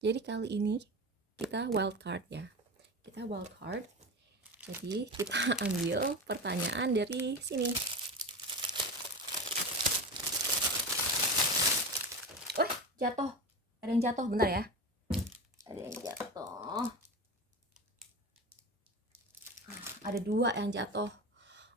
Jadi kali ini kita wildcard ya. Kita wildcard. Jadi kita ambil pertanyaan dari sini. Wah, jatuh. Ada yang jatuh, bentar ya. Ada yang jatuh. Ada 2 yang jatuh.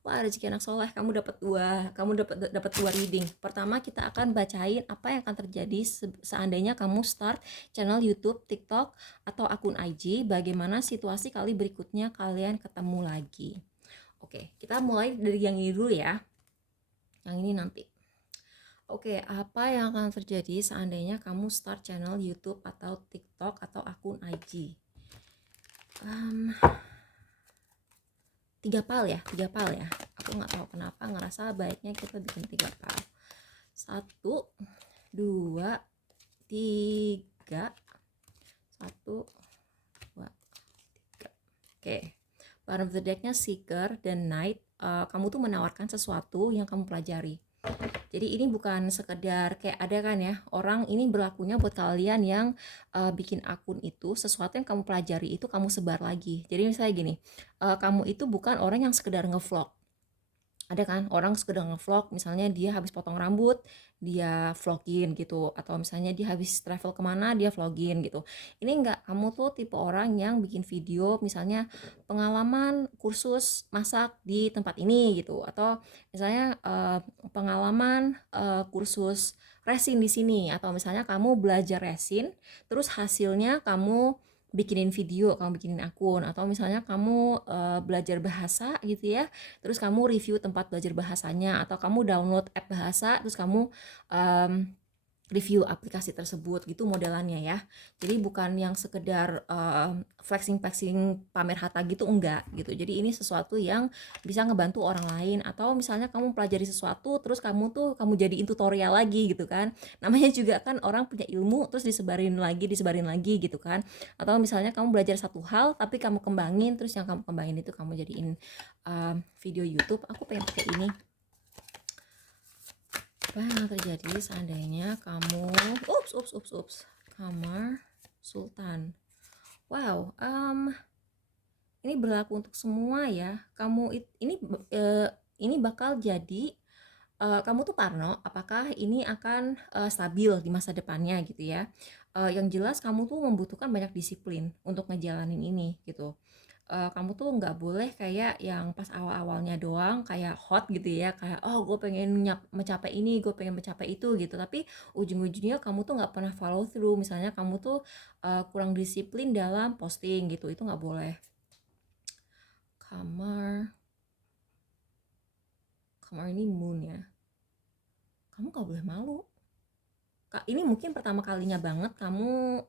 Wah, rezeki anak soleh, kamu dapat 2. Kamu dapat 2 reading. Pertama, kita akan bacain apa yang akan terjadi seandainya kamu start channel YouTube, TikTok, atau akun IG. Bagaimana situasi kali berikutnya kalian ketemu lagi. Oke, kita mulai dari yang ini dulu ya. Yang ini nanti. Oke, apa yang akan terjadi seandainya kamu start channel YouTube atau TikTok atau akun IG? 3 pal ya. Aku nggak tahu kenapa ngerasa baiknya kita bikin 3 pal. 1, 2, 3. 1, 2, 3. Oke. Bottom of the decknya Seeker dan Knight. Kamu tuh menawarkan sesuatu yang kamu pelajari. Jadi ini bukan sekedar kayak ada kan ya, orang ini berlakunya buat kalian yang bikin akun itu, sesuatu yang kamu pelajari itu kamu sebar lagi. Jadi misalnya gini, kamu itu bukan orang yang sekedar ngevlog. Ada kan orang sekedar ngevlog, misalnya dia habis potong rambut dia vlogin gitu, atau misalnya dia habis travel kemana dia vlogin gitu. Ini enggak, kamu tuh tipe orang yang bikin video misalnya pengalaman kursus masak di tempat ini gitu, atau misalnya pengalaman kursus resin di sini, atau misalnya kamu belajar resin terus hasilnya kamu bikinin video, kamu bikinin akun, atau misalnya kamu belajar bahasa gitu ya, terus kamu review tempat belajar bahasanya, atau kamu download app bahasa terus kamu um, review aplikasi tersebut gitu modelannya ya. Jadi bukan yang sekedar flexing pamer harta gitu, enggak gitu. Jadi ini sesuatu yang bisa ngebantu orang lain, atau misalnya kamu pelajari sesuatu terus kamu jadiin tutorial lagi gitu kan. Namanya juga kan orang punya ilmu terus disebarin lagi gitu kan. Atau misalnya kamu belajar satu hal tapi kamu kembangin, terus yang kamu kembangin itu kamu jadiin video YouTube. Aku pengen pakai ini. Apa yang terjadi seandainya kamu ups Kamar Sultan. Wow, ini berlaku untuk semua ya. Ini bakal jadi kamu tuh parno apakah ini akan stabil di masa depannya gitu ya. Yang jelas kamu tuh membutuhkan banyak disiplin untuk ngejalanin ini gitu. Kamu tuh nggak boleh kayak yang pas awal-awalnya doang kayak hot gitu ya, kayak oh gue pengen mencapai ini, gue pengen mencapai itu gitu, tapi ujung-ujungnya kamu tuh nggak pernah follow through. Misalnya kamu tuh kurang disiplin dalam posting gitu, itu nggak boleh. Kamar ini moon ya, kamu nggak boleh malu. Ini mungkin pertama kalinya banget kamu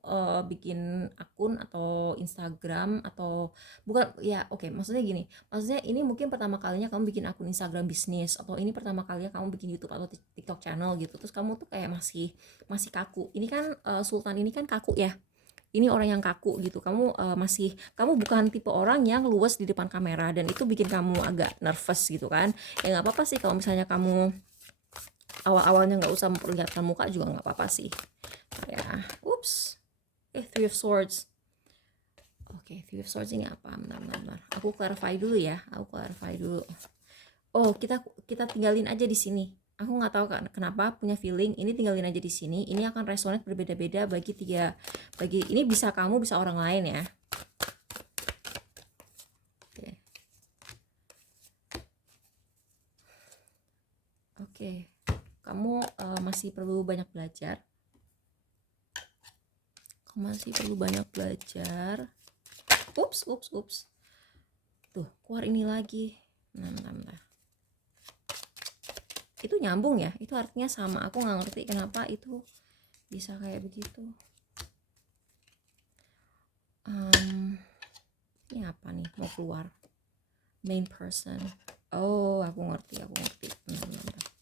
bikin akun atau Instagram, atau bukan ya, oke, maksudnya gini, maksudnya ini mungkin pertama kalinya kamu bikin akun Instagram bisnis, atau ini pertama kalinya kamu bikin YouTube atau TikTok channel gitu, terus kamu tuh kayak masih masih kaku. Ini kan Sultan ini kan kaku ya, ini orang yang kaku gitu. Kamu bukan tipe orang yang luwes di depan kamera, dan itu bikin kamu agak nervous gitu kan. Ya nggak apa-apa sih kalau misalnya kamu awal-awalnya nggak usah memperlihatkan muka juga nggak apa-apa sih ya. Three of Swords. Three of Swords ini apa? Bentar. Aku clarify dulu. Oh, kita tinggalin aja di sini. Aku nggak tahu kenapa punya feeling ini tinggalin aja di sini. Ini akan resonate berbeda-beda bagi ini, bisa kamu bisa orang lain ya. Oke. Kamu masih perlu banyak belajar. Ups. Tuh, keluar ini lagi. Bentar. Itu nyambung ya? Itu artinya sama. Aku nggak ngerti kenapa itu bisa kayak begitu. Ini apa nih? Mau keluar. Main person. Oh, aku ngerti. Bentar.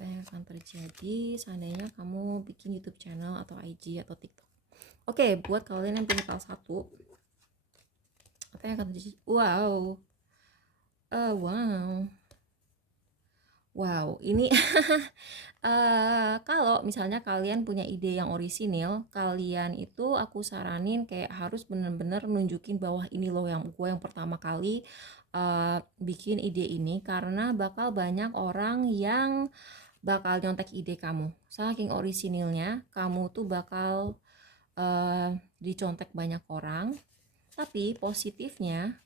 Apa yang akan terjadi seandainya kamu bikin YouTube channel atau IG atau TikTok? Oke, buat kalian yang pilih pal 1, apa yang akan terjadi? Wow. Wow, ini kalau misalnya kalian punya ide yang orisinil, kalian itu aku saranin kayak harus bener-bener nunjukin bahwa ini loh yang gue yang pertama kali bikin ide ini, karena bakal banyak orang yang bakal nyontek ide kamu. Saking orisinilnya, kamu tuh bakal dicontek banyak orang. Tapi positifnya,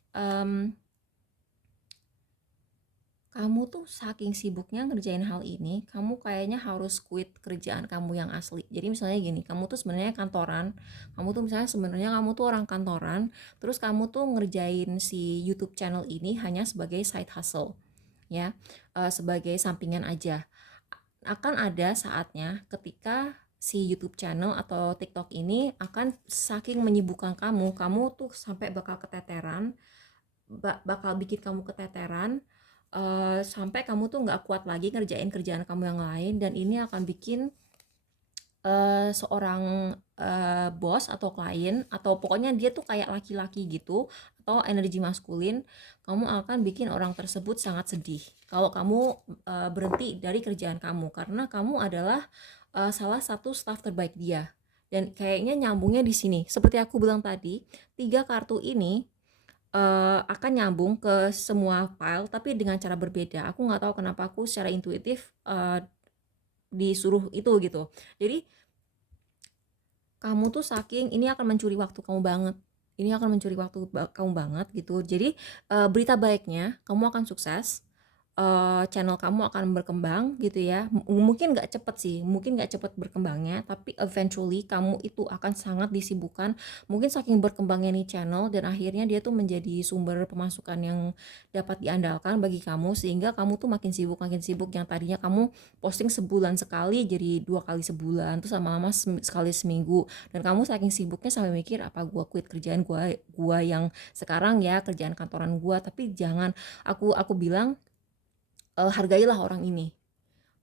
kamu tuh saking sibuknya ngerjain hal ini, kamu kayaknya harus quit kerjaan kamu yang asli. Jadi misalnya gini, kamu tuh sebenarnya kantoran, kamu tuh orang kantoran, terus kamu tuh ngerjain si YouTube channel ini hanya sebagai side hustle, ya, sebagai sampingan aja. Akan ada saatnya ketika si YouTube channel atau TikTok ini akan saking menyibukkan kamu tuh sampai bakal keteteran, bakal bikin kamu keteteran, sampai kamu tuh nggak kuat lagi ngerjain kerjaan kamu yang lain, dan ini akan bikin seorang bos atau klien, atau pokoknya dia tuh kayak laki-laki gitu atau energi maskulin, kamu akan bikin orang tersebut sangat sedih kalau kamu berhenti dari kerjaan kamu, karena kamu adalah salah satu staff terbaik dia. Dan kayaknya nyambungnya di sini, seperti aku bilang tadi, 3 kartu ini akan nyambung ke semua file tapi dengan cara berbeda. Aku nggak tahu kenapa aku secara intuitif disuruh itu gitu. Jadi kamu tuh saking ini akan mencuri waktu kamu banget. Ini akan mencuri waktu kamu banget gitu. Jadi berita baiknya kamu akan sukses, channel kamu akan berkembang gitu ya. Mungkin nggak cepet sih, mungkin nggak cepet berkembangnya, tapi eventually kamu itu akan sangat disibukkan. Mungkin saking berkembangnya nih channel, dan akhirnya dia tuh menjadi sumber pemasukan yang dapat diandalkan bagi kamu, sehingga kamu tuh makin sibuk makin sibuk. Yang tadinya kamu posting sebulan sekali jadi 2 kali sebulan, terus lama-lama sekali seminggu. Dan kamu saking sibuknya sampai mikir, apa gua quit kerjaan gua yang sekarang ya, kerjaan kantoran gua. Tapi jangan, aku bilang, hargailah orang ini,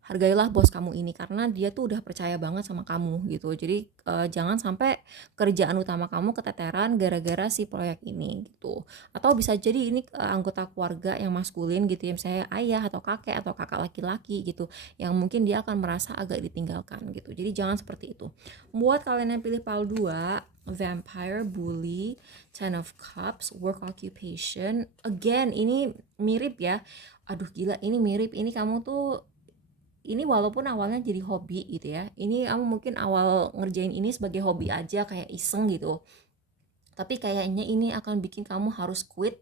hargailah bos kamu ini, karena dia tuh udah percaya banget sama kamu gitu. Jadi jangan sampai kerjaan utama kamu keteteran gara-gara si proyek ini gitu. Atau bisa jadi ini anggota keluarga yang maskulin gitu ya, misalnya ayah atau kakak laki-laki gitu, yang mungkin dia akan merasa agak ditinggalkan gitu. Jadi jangan seperti itu. Buat kalian yang pilih PAL 2, Vampire, Bully, Ten of Cups, Work Occupation, again ini mirip ya. Aduh gila, ini mirip. Ini kamu tuh, ini walaupun awalnya jadi hobi gitu ya, ini kamu mungkin awal ngerjain ini sebagai hobi aja kayak iseng gitu, tapi kayaknya ini akan bikin kamu harus quit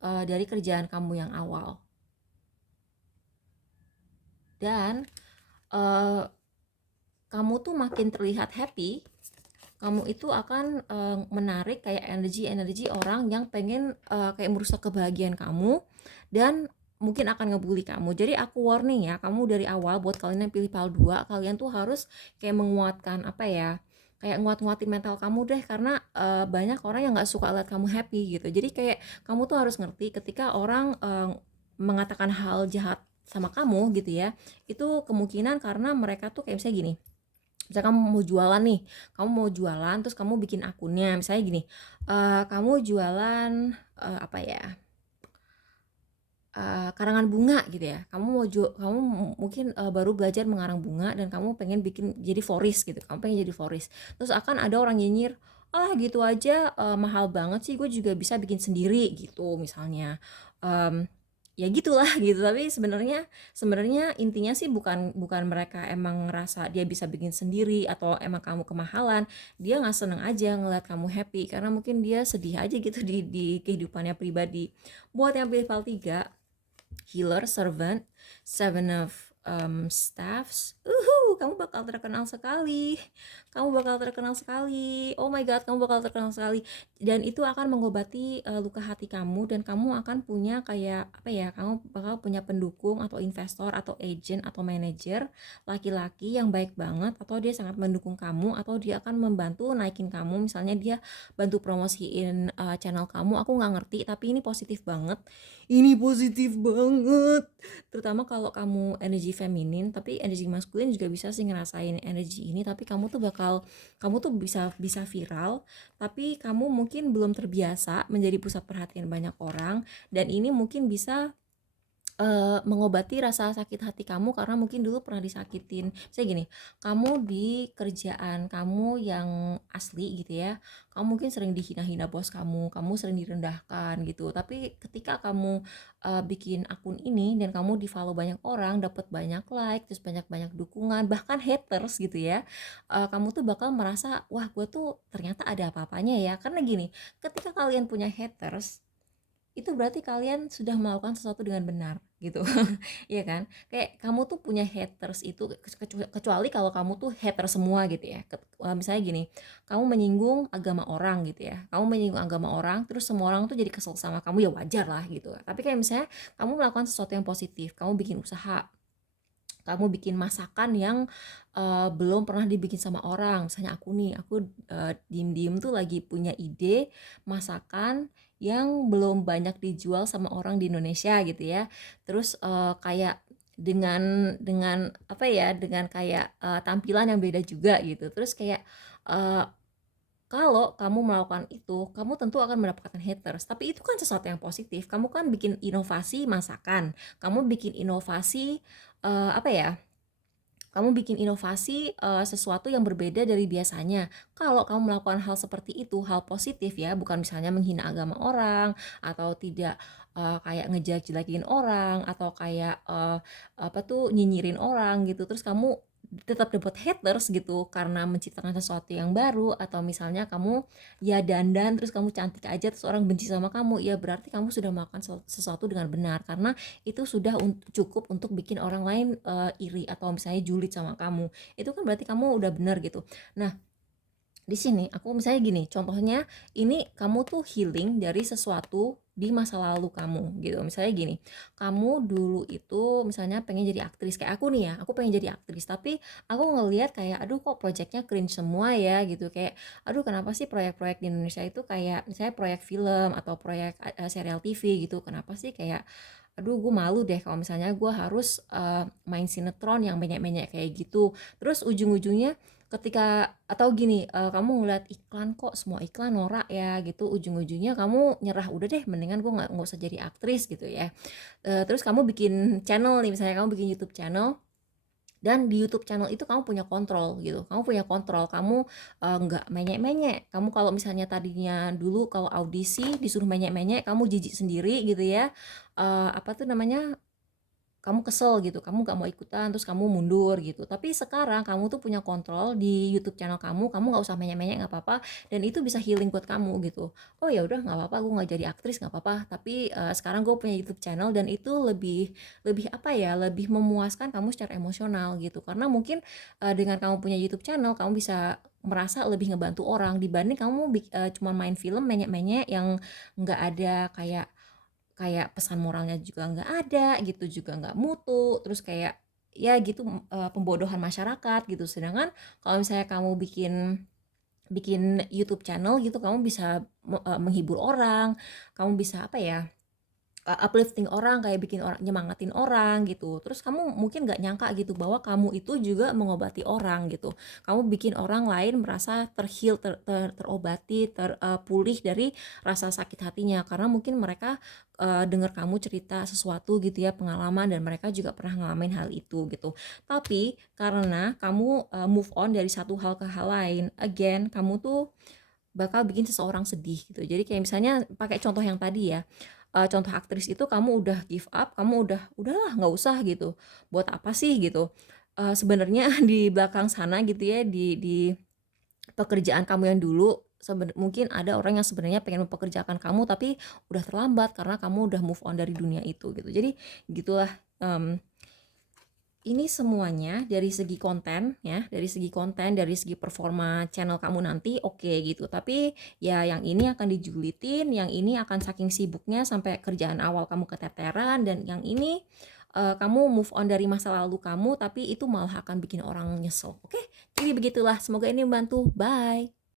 dari kerjaan kamu yang awal. Dan kamu tuh makin terlihat happy, kamu itu akan menarik kayak energi orang yang pengen kayak merusak kebahagiaan kamu, dan mungkin akan ngebully kamu. Jadi aku warning ya, kamu dari awal buat kalian yang pilih PAL 2, kalian tuh harus kayak menguatkan apa ya, kayak nguatin mental kamu deh, karena banyak orang yang nggak suka lihat kamu happy gitu. Jadi kayak kamu tuh harus ngerti ketika orang mengatakan hal jahat sama kamu gitu ya, itu kemungkinan karena mereka tuh kayak misalnya gini, misalnya kamu mau jualan nih, terus kamu bikin akunnya misalnya gini, kamu jualan apa ya, karangan bunga gitu ya, kamu mungkin baru belajar mengarang bunga dan kamu pengen bikin jadi florist gitu, kamu pengen jadi florist, terus akan ada orang nyinyir, ah gitu aja mahal banget sih, gue juga bisa bikin sendiri gitu misalnya. um, Ya gitulah gitu. Tapi sebenarnya intinya sih bukan bukan mereka emang ngerasa dia bisa bikin sendiri atau emang kamu kemahalan, dia nggak seneng aja ngeliat kamu happy, karena mungkin dia sedih aja gitu di kehidupannya pribadi. Buat yang pilih PAL 3, Healer, Servant, Seven of Staffs, kamu bakal terkenal sekali, oh my god, kamu bakal terkenal sekali, dan itu akan mengobati luka hati kamu, dan kamu akan punya kayak apa ya, kamu bakal punya pendukung atau investor atau agent atau manajer laki-laki yang baik banget, atau dia sangat mendukung kamu, atau dia akan membantu naikin kamu, misalnya dia bantu promosiin channel kamu. Aku nggak ngerti, tapi ini positif banget, terutama kalau kamu energi feminin. Tapi energi maskulin juga bisa sih ngerasain energi ini, tapi kamu tuh bisa bisa viral, tapi kamu mungkin belum terbiasa menjadi pusat perhatian banyak orang, dan ini mungkin bisa mengobati rasa sakit hati kamu karena mungkin dulu pernah disakitin. Misalnya gini, kamu di kerjaan kamu yang asli gitu ya, kamu mungkin sering dihina-hina bos kamu sering direndahkan gitu. Tapi ketika kamu bikin akun ini dan kamu di-follow banyak orang, dapat banyak like, terus banyak-banyak dukungan, bahkan haters gitu ya, kamu tuh bakal merasa, wah gue tuh ternyata ada apa-apanya ya. Karena gini, ketika kalian punya haters, itu berarti kalian sudah melakukan sesuatu dengan benar gitu. Iya kan, kayak kamu tuh punya haters itu kecuali kalau kamu tuh hater semua gitu ya. Misalnya gini, kamu menyinggung agama orang gitu ya, kamu menyinggung agama orang terus semua orang tuh jadi kesel sama kamu, ya wajar lah gitu. Tapi kayak misalnya kamu melakukan sesuatu yang positif, kamu bikin usaha, kamu bikin masakan yang belum pernah dibikin sama orang. Misalnya aku diem-diem tuh lagi punya ide masakan yang belum banyak dijual sama orang di Indonesia gitu ya. Terus kayak dengan apa ya, dengan kayak tampilan yang beda juga gitu. Terus kayak uh, kalau kamu melakukan itu, kamu tentu akan mendapatkan haters. Tapi itu kan sesuatu yang positif. Kamu kan bikin inovasi masakan, kamu bikin inovasi apa ya, kamu bikin inovasi sesuatu yang berbeda dari biasanya. Kalau kamu melakukan hal seperti itu, hal positif ya, bukan misalnya menghina agama orang atau tidak kayak ngejelekin orang atau kayak apa tuh nyinyirin orang gitu. Terus kamu tetap dapat haters gitu karena menciptakan sesuatu yang baru, atau misalnya kamu ya dandan terus kamu cantik aja terus orang benci sama kamu, ya berarti kamu sudah melakukan sesuatu dengan benar karena itu sudah cukup untuk bikin orang lain iri atau misalnya julid sama kamu. Itu kan berarti kamu udah benar gitu. Nah, di sini aku misalnya gini, contohnya ini kamu tuh healing dari sesuatu di masa lalu kamu gitu. Misalnya gini, kamu dulu itu misalnya pengen jadi aktris kayak aku nih ya, aku pengen jadi aktris tapi aku ngelihat kayak aduh kok proyeknya cringe semua ya gitu, kayak aduh kenapa sih proyek-proyek di Indonesia itu kayak misalnya proyek film atau proyek serial TV gitu, kenapa sih kayak aduh gue malu deh kalau misalnya gue harus main sinetron yang banyak-banyak kayak gitu. Terus ujung-ujungnya ketika atau gini, kamu ngeliat iklan kok semua iklan norak ya gitu, ujung-ujungnya kamu nyerah, udah deh mendingan gue nggak usah jadi aktris gitu ya. Terus kamu bikin channel nih, misalnya kamu bikin YouTube channel, dan di YouTube channel itu kamu punya kontrol gitu, kamu punya kontrol, kamu nggak menyek-menyek. Kamu kalau misalnya tadinya dulu kalau audisi disuruh menyek-menyek kamu jijik sendiri gitu ya, apa tuh namanya, kamu kesel gitu, kamu gak mau ikutan, terus kamu mundur gitu. Tapi sekarang kamu tuh punya kontrol di YouTube channel kamu gak usah menyek-menyek, gak apa-apa, dan itu bisa healing buat kamu gitu. Oh ya udah, gak apa-apa, gue gak jadi aktris gak apa-apa, tapi sekarang gue punya YouTube channel dan itu lebih lebih apa ya, lebih memuaskan kamu secara emosional gitu. Karena mungkin dengan kamu punya YouTube channel, kamu bisa merasa lebih ngebantu orang dibanding kamu cuma main film menyek-menyek yang nggak ada kayak kayak pesan moralnya juga nggak ada gitu, juga nggak mutu, terus kayak ya gitu, pembodohan masyarakat gitu. Sedangkan kalau misalnya kamu bikin bikin YouTube channel gitu, kamu bisa menghibur orang, kamu bisa apa ya, uplifting orang, kayak bikin orang, nyemangatin orang gitu. Terus kamu mungkin nggak nyangka gitu bahwa kamu itu juga mengobati orang gitu. Kamu bikin orang lain merasa terheal, terobati, terpulih dari rasa sakit hatinya karena mungkin mereka dengar kamu cerita sesuatu gitu ya, pengalaman, dan mereka juga pernah ngalamin hal itu gitu. Tapi karena kamu move on dari satu hal ke hal lain, again kamu tuh bakal bikin seseorang sedih gitu. Jadi kayak misalnya pakai contoh yang tadi ya, contoh aktris itu kamu udah give up, kamu udahlah nggak usah gitu, buat apa sih gitu. Sebenarnya di belakang sana gitu ya, di pekerjaan kamu yang dulu, mungkin ada orang yang sebenarnya pengen mempekerjakan kamu tapi udah terlambat karena kamu udah move on dari dunia itu gitu. Jadi gitulah, ini semuanya dari segi konten ya, dari segi performa channel kamu nanti oke gitu. Tapi ya yang ini akan dijulitin, yang ini akan saking sibuknya sampai kerjaan awal kamu keteteran, dan yang ini kamu move on dari masa lalu kamu tapi itu malah akan bikin orang nyesel. Oke, jadi begitulah, semoga ini membantu. Bye.